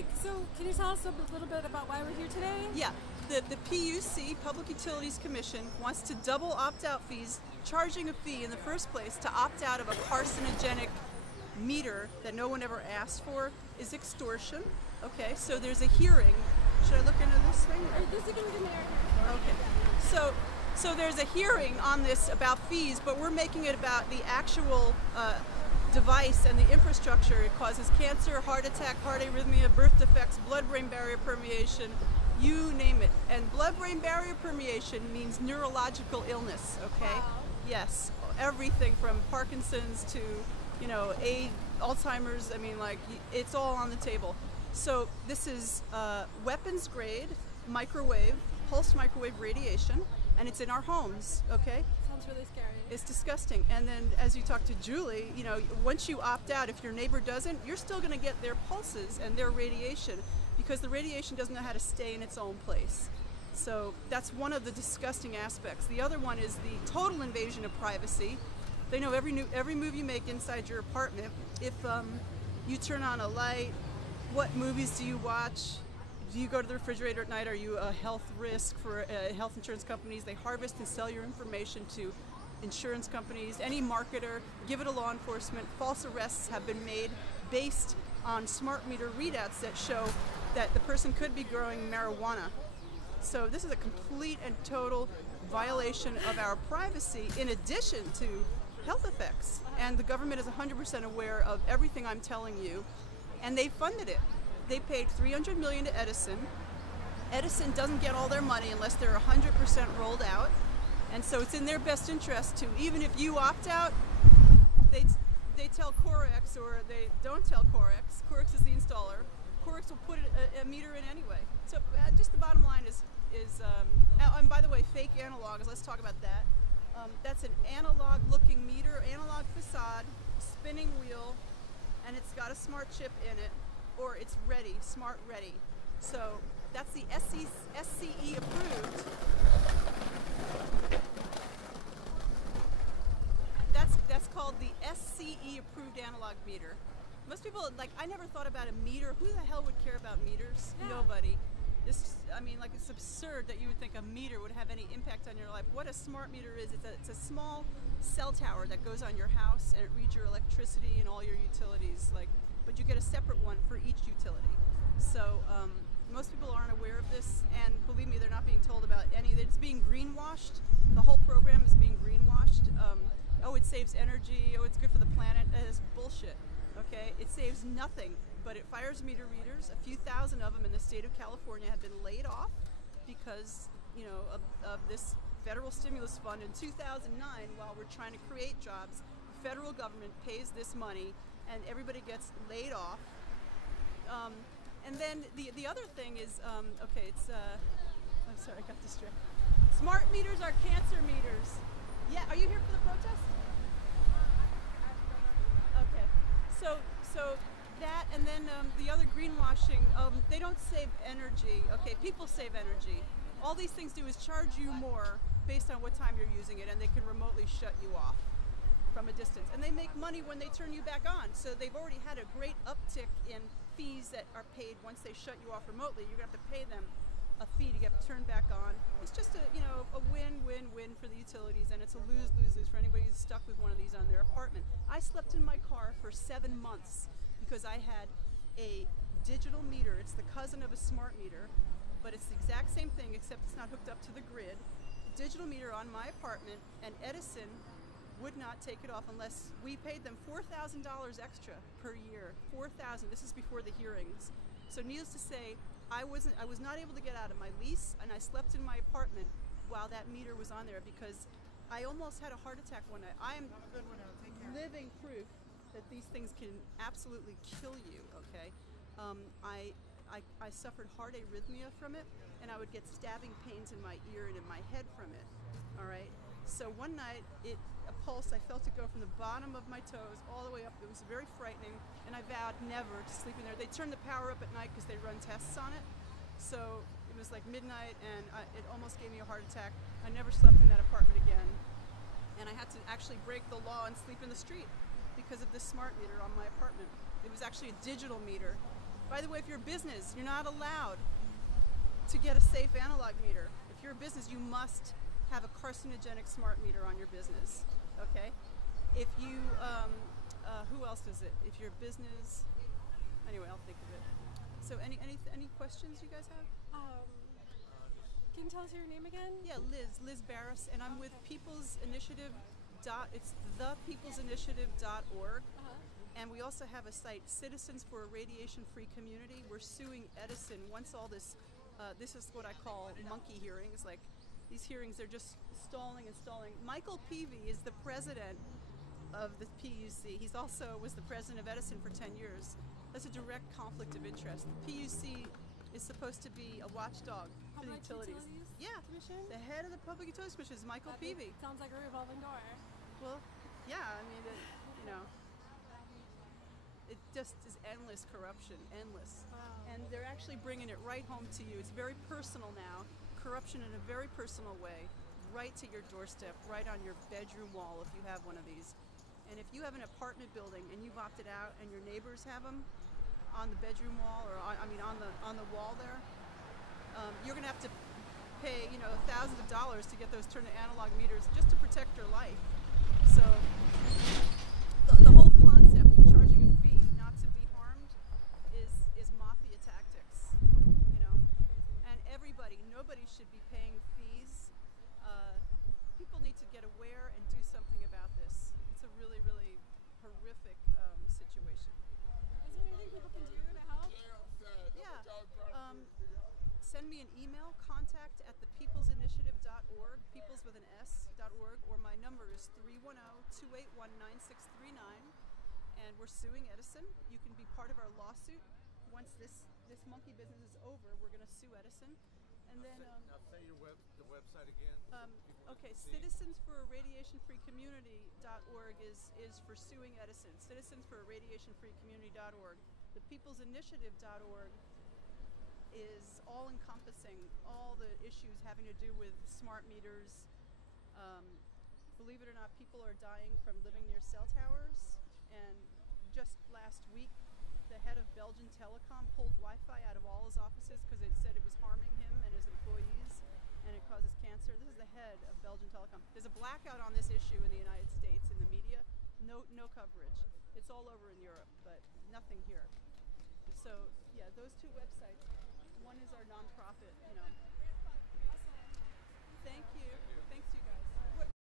Mike, so can you tell us a little bit about why we're here today? Yeah, the PUC, Public Utilities Commission, wants to double opt-out fees, charging a fee in the first place to opt out of a carcinogenic meter that no one ever asked for is extortion. Okay, so there's a hearing. Should I look into this thing? This is in there. Okay, so there's a hearing on this about fees, but we're making it about the actual device and the infrastructure. It causes cancer, heart attack, heart arrhythmia, birth defects, blood-brain barrier permeation, you name it. And blood-brain barrier permeation means neurological illness, okay? Wow. Yes, everything from Parkinson's to, you know, Alzheimer's. I mean, like, it's all on the table. So this is weapons grade microwave, pulsed microwave radiation, and it's in our homes, okay? Sounds really scary. It's disgusting. And then as you talk to Julie, you know, once you opt out, if your neighbor doesn't, you're still going to get their pulses and their radiation, because the radiation doesn't know how to stay in its own place. So that's one of the disgusting aspects. The other one is the total invasion of privacy. They know every move you make inside your apartment. If you turn on a light, what movies do you watch? Do you go to the refrigerator at night? Are you a health risk for health insurance companies? They harvest and sell your information to insurance companies, any marketer, give it to law enforcement. False arrests have been made based on smart meter readouts that show that the person could be growing marijuana. So this is a complete and total violation of our privacy, in addition to health effects. And the government is 100% aware of everything I'm telling you, and they funded it. They paid $300 million to Edison. Edison doesn't get all their money unless they're 100% rolled out. And so it's in their best interest to, even if you opt out, they tell Corex, or they don't tell Corex. Corex is the installer. Corex will put a meter in anyway. So just the bottom line is and by the way, fake analogs, let's talk about that. That's an analog looking meter, analog facade, spinning wheel, and it's got a smart chip in it, or it's ready, smart ready. So that's the SCE approved. That's called the SCE approved analog meter. Most people, like, I never thought about a meter. Who the hell would care about meters? Yeah. Nobody. I mean, like, it's absurd that you would think a meter would have any impact on your life. What a smart meter is, it's a small cell tower that goes on your house, and it reads your electricity and all your utilities. Like, but you get a separate one for each utility. So most people aren't aware of this, and believe me, they're not being told about any. It's being greenwashed. The whole program is being greenwashed. Oh, it saves energy. Oh, it's good for the planet. That is bullshit. Okay, it saves nothing, but it fires meter readers. A few thousand of them in the state of California have been laid off because, you know, of this federal stimulus fund in 2009. While we're trying to create jobs, the federal government pays this money, and everybody gets laid off. And then the other thing is, okay, it's I'm sorry, I got distracted. Smart meters are cancer meters. Yeah, are you here for the protest? Okay, so that, and then the other greenwashing, they don't save energy. Okay, people save energy. All these things do is charge you more based on what time you're using it, and they can remotely shut you off from a distance. And they make money when they turn you back on. So they've already had a great uptick in fees that are paid once they shut you off remotely. You're gonna have to pay them a fee to get turned back on. It's just a win-win-win for the utilities, and it's a lose-lose-lose for anybody who's stuck with one of these on their apartment. I slept in my car for 7 months because I had a digital meter. It's the cousin of a smart meter, but it's the exact same thing except it's not hooked up to the grid. A digital meter on my apartment, and Edison would not take it off unless we paid them $4,000 extra per year. $4,000. This is before the hearings. So needless to say, I was not able to get out of my lease, and I slept in my apartment while that meter was on there because I almost had a heart attack one night. I am living proof that these things can absolutely kill you. Okay, I suffered heart arrhythmia from it, and I would get stabbing pains in my ear and in my head from it. All right. So one night, a pulse, I felt it go from the bottom of my toes all the way up. It was very frightening, and I vowed never to sleep in there. They turn the power up at night because they run tests on it. So it was like midnight, and it almost gave me a heart attack. I never slept in that apartment again, and I had to actually break the law and sleep in the street because of this smart meter on my apartment. It was actually a digital meter, By the way, if you're a business, you're not allowed to get a safe analog meter. If you're a business, you must have a carcinogenic smart meter on your business. Okay? If you, who else is it? If you're a business, anyway, I'll think of it. So, any questions you guys have? Can you tell us your name again? Yeah, Liz Barris, and I'm with People's Initiative. It's thepeoplesinitiative.org. And we also have a site, Citizens for a Radiation-Free Community. We're suing Edison once all this, this is what I call monkey hearings. Like, these hearings are just stalling and stalling. Michael Peavy is the president of the PUC. He's also was the president of Edison for 10 years. That's a direct conflict of interest. The PUC is supposed to be a watchdog for the utilities. Yeah, Commission? The head of the Public Utilities Commission is Michael Peavy. Sounds like a revolving door. Well, yeah, I mean, it just is endless corruption, endless. Wow. And they're actually bringing it right home to you. It's very personal now, corruption in a very personal way, right to your doorstep, right on your bedroom wall if you have one of these. And if you have an apartment building and you've opted out and your neighbors have them on the bedroom wall or on the wall there, you're going to have to pay thousands of dollars to get those turned to analog meters just to protect your life. So the whole concept of charging a fee not to be harmed is mafia tactics, and nobody should be paying fees. People need to get aware and do something about this. It's a really, really horrific situation. Is there anything people can do to help? Yeah. Send me an email, contact at thepeoplesinitiative.org, peoples with an S.org, or my number is 310-281-9639. And we're suing Edison. You can be part of our lawsuit. Once this monkey business is over, we're going to sue Edison. And then now say the website again. Okay, citizensforaradiationfreecommunity.org is for suing Edison. Citizensforaradiationfreecommunity.org. The peoplesinitiative.org is all-encompassing, all the issues having to do with smart meters. Believe it or not, people are dying from living near cell towers. And just last week, the head of Belgian Telecom pulled Wi-Fi out of all his offices because it said it was harming him and his employees, and it causes cancer. This is the head of Belgian Telecom. There's a blackout on this issue in the United States in the media. No coverage. It's all over in Europe, but nothing here. So yeah, those two websites. One is our nonprofit. Thank you. Thanks, you guys.